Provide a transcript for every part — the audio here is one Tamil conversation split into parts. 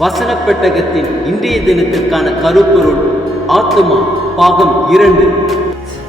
வசனப்பெட்டகத்தின் இன்றைய தினத்திற்கான கருப்பொருள் ஆத்துமா பாகம் இரண்டு.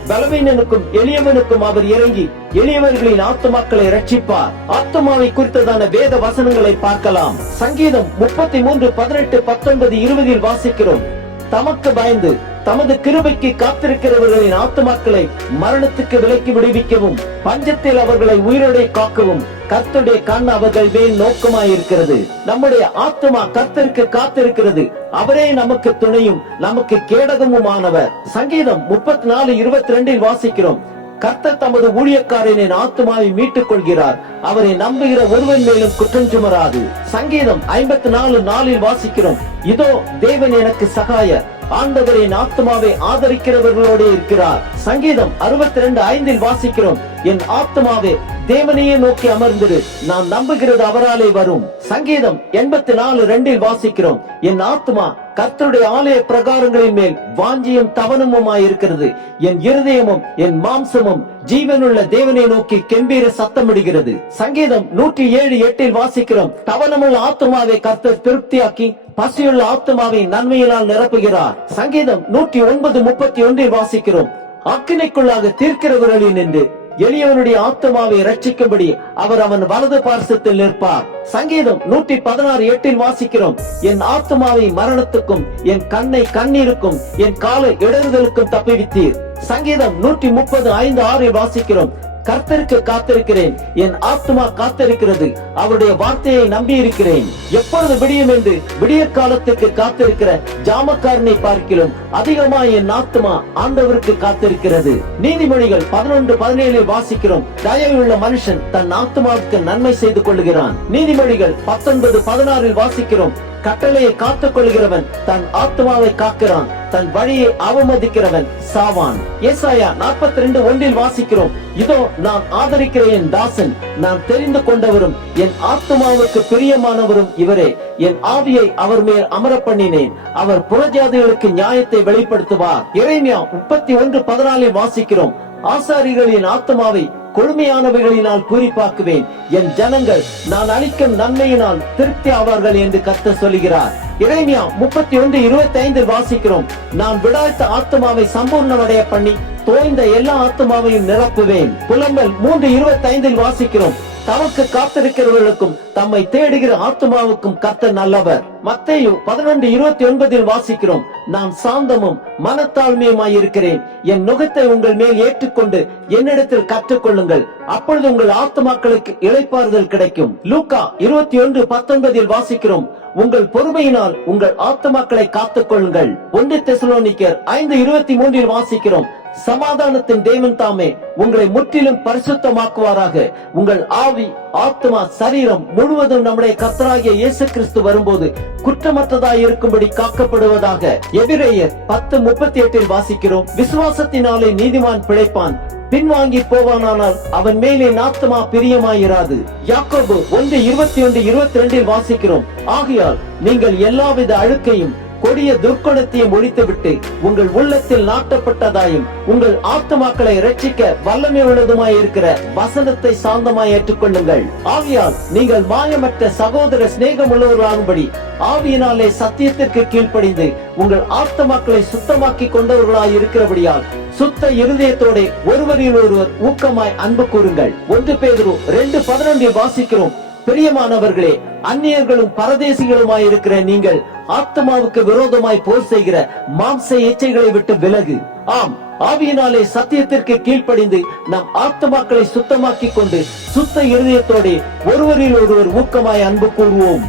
பலவீனனுக்கும் எளியவனுக்கும் அவர் இறங்கி எளியவர்களின் ஆத்துமாக்களை ரட்சிப்பார் ஆத்துமாவை குறித்ததான வேத வசனங்களை பார்க்கலாம். சங்கீதம் முப்பத்தி மூன்று பதினெட்டு பத்தொன்பது இருபதில் வாசிக்கிறோம். தமக்கு பயந்து தமது கிருபைக்கு காத்திருக்கிறவர்களின் ஆத்துமாக்களை மரணத்துக்கு விலக்கி விடுவிக்கவும் பஞ்சத்தில் அவர்களை உயிரோடே காக்கவும் கர்த்தருடைய கண் அவர்கள் மேல் நோக்கமாயிருக்கிறது. நம்முடைய ஆத்துமா கர்த்தருக்கு காத்திருக்கிறது. அவரே நமக்கு துணையும் நமக்கு கேடகமுமானவர். சங்கீதம் முப்பத்தி நாலு இருபத்தி ரெண்டில் வாசிக்கிறோம். கர்த்தர் தமது ஊழியக்காரனின் ஆத்துமாவை மீட்டுக் கொள்கிறார் அவரை நம்புகிற ஒருவன் மேலும் குற்றம் சுமராது. சங்கீதம் ஐம்பத்தி நாலு நாளில் வாசிக்கிறோம். இதோ தேவன் எனக்கு சகாய. ஆண்டவரின் ஆத்மாவை ஆதரிக்கிறவர்களோடு இருக்கிறார். சங்கீதம் அறுபத்தி ரெண்டு ஐந்தில் வாசிக்கிறோம். என் ஆத்மாவே தேவனையே நோக்கி அமர்ந்திரு. நான் நம்புகிறது அவராலே வரும். சங்கீதம் எண்பத்தி நாலு ரெண்டில் வாசிக்கிறோம். என் ஆத்மா கர்த்தருடைய ஆலய பிரகாரங்களின் மேல் வாஞ்சியும் தவனமுமாய் இருக்கிறது. என் இருதயமும் என் மாம்சமும் ஜீவனுள்ள தேவனை நோக்கி கெம்பீர சத்தமிடுகிறது. சங்கீதம் நூற்றி ஏழு எட்டில் வாசிக்கிறோம். தவனமுள்ள ஆத்மாவை கர்த்தர் திருப்தியாக்கி பசியுள்ள ஆத்மாவை நன்மையினால் நிரப்புகிறார். சங்கீதம் நூற்றி ஒன்பது முப்பத்தி ஒன்றில் வாசிக்கிறோம். அக்கினைக்குள்ளாக தீர்க்கிறவர்களின் என்று எளியவனுடைய ஆத்மாவை ரட்சிக்கும்படி அவர் அவன் வலது பார்சத்தில் நிற்பார். சங்கீதம் நூற்றி பதினாறு எட்டில் வாசிக்கிறோம். என் ஆத்மாவை மரணத்துக்கும் என் கண்ணை கண்ணீருக்கும் என் காலை இடறுதலுக்கும் தப்பிவித்தீர். சங்கீதம் நூற்றி முப்பது ஐந்து ஆறில் வாசிக்கிறோம். கர்த்தருக்கு காத்திருக்கிறேன். என் ஆத்மா காத்திருக்கிறது. அவருடைய வார்த்தையை நம்பி இருக்கிறேன் எப்பொழுது விடியும் என்று விடிய காலத்துக்கு காத்திருக்கிற ஜாமக்காரனை பார்க்கிலும் அதிகமா என் ஆத்மா ஆண்டவருக்கு காத்திருக்கிறது. நீதிமொழிகள் பதினொன்று பதினேழில் வாசிக்கிறோம். தயவுள்ள மனுஷன் தன் ஆத்மாவுக்கு நன்மை செய்து கொள்கிறான் நீதிமொழிகள் பத்தொன்பது பதினாறில் வாசிக்கிறோம். கட்டளையை காத்துக் கொள்கிறவன் தன் ஆத்மாவை காக்கிறான் தன் வழியை அவமதிக்கிறவன் சாவான். ஏசாயா நாற்பத்தி ரெண்டு ஒன்றில் வாசிக்கிறோம் இதோ நான் ஆதரிக்கிற என் தாசன் நான் தெரிந்து கொண்டவரும் என் ஆத்மாவுக்கு பிரியமானவரும் இவரே. என் ஆவியை அவர் மேல் அமர பண்ணினேன் அவர் புறஜாதிகளுக்கு நியாயத்தை வெளிப்படுத்துவார். இறைமையா முப்பத்தி ஒன்று பதினாலில் வாசிக்கிறோம் ஆசாரிகளின் ஆத்மாவை கொழுமையானவைகளினால் பூரிப்பாக்குவேன். என் ஜனங்கள் நான் அளிக்கும் நன்மையினால் திருப்தி ஆவார்கள் என்று கத்த சொல்லுகிறார். இறைமையா முப்பத்தி ஒன்று இருபத்தி ஐந்தில் வாசிக்கிறோம். நான் விடாய்த்த ஆத்மாவை சம்பூர்ணமடைய பண்ணி தோய்ந்த எல்லா ஆத்மாவையும் நிரப்புவேன். புலம்பல் மூன்று இருபத்தி ஐந்தில் வாசிக்கிறோம். தமக்கு காத்திருக்கிறவர்களுக்கும் தம்மை தேடுகிற ஆத்மாவுக்கும் கர்த்தர் நல்லவர். மத்தையு பதினொன்று இருபத்தி ஒன்பதில் வாசிக்கிறோம். நான் சாந்தமும் மனத்தாழ்மையுமாய் இருக்கிறேன் என் நுகத்தை உங்கள் மேல் ஏற்றுக்கொண்டு என்னிடத்தில் கற்றுக்கொள்ளுங்கள். அப்பொழுது உங்கள் ஆத்மாக்களுக்கு இளைப்பாறுதல் கிடைக்கும். லூக்கா இருபத்தி ஒன்று பத்தொன்பதில் வாசிக்கிறோம். உங்கள் பொறுமையினால் உங்கள் ஆத்மாக்களை காத்துக் கொள்ளுங்கள் ஒன்று தெசலோனிக்கர் ஐந்து இருபத்தி மூன்றில் வாசிக்கிறோம். சமாதானத்தின் தேவன் தாமே உங்களை முற்றிலும் பரிசுத்தமாக்குவாராக. உங்கள் ஆவி ஆத்மா சரீரம் முழுவதும் நம்முடைய கர்த்தராகிய இயேசு கிறிஸ்து வரும்போது குற்றமற்றதா இருக்கும்படி காக்கப்படுவதாக எதிரேயர் பத்து முப்பத்தி எட்டில் வாசிக்கிறோம். விசுவாசத்தினாலே நீதிமான் பிழைப்பான். பின்வாங்கி போவானானால் அவன் மேலே நாத்தமா பிரியமாயிராது. யாக்கோபு ஒன்று இருபத்தி ஒன்று இருபத்தி ரெண்டில் வாசிக்கிறோம். ஆகையால் நீங்கள் எல்லாவித அழுக்கையும் கொடிய துர்க்குணத்தையும் ஒழித்துவிட்டு உங்கள் உள்ளத்தில் நாட்டப்பட்டதாயும் உங்கள் ஆத்மாக்களை ரட்சிக்க வல்லமை உள்ளதுமாய் இருக்கிற வசனத்தை சாந்தமாய் ஏற்றுக்கொள்ளுங்கள். ஆவியால் நீங்கள் மாயமற்ற சகோதர சிநேகம் உள்ளவர்களாகும்படி ஆவியினாலே சத்தியத்திற்கு கீழ்ப்படிந்து உங்கள் ஆத்மாக்களை சுத்தமாக்கி கொண்டவர்களாய் இருக்கிறபடியால் சுத்த இருதயத்தோட ஒருவரில் ஒருவர் ஊக்கமாய் அன்பு கூறுங்கள். ஒன்று பேதரும் ரெண்டு பதினொன்றில் வாசிக்கிறோம். பிரியமானவர்களே அந்நியர்களும் பரதேசிகளுமாய் இருக்கிற நீங்கள் ஆத்மாவுக்கு விரோதமாய் போர் செய்கிற மாம்ச எச்சைகளை விட்டு விலகு. ஆம் ஆவியினாலே சத்தியத்திற்கு கீழ்ப்படிந்து நம் ஆத்மாக்களை சுத்தமாக்கிக் கொண்டு சுத்த இருதயத்தோட ஒருவரில் ஒருவர் ஊக்கமாய் அன்பு கூறுவோம்.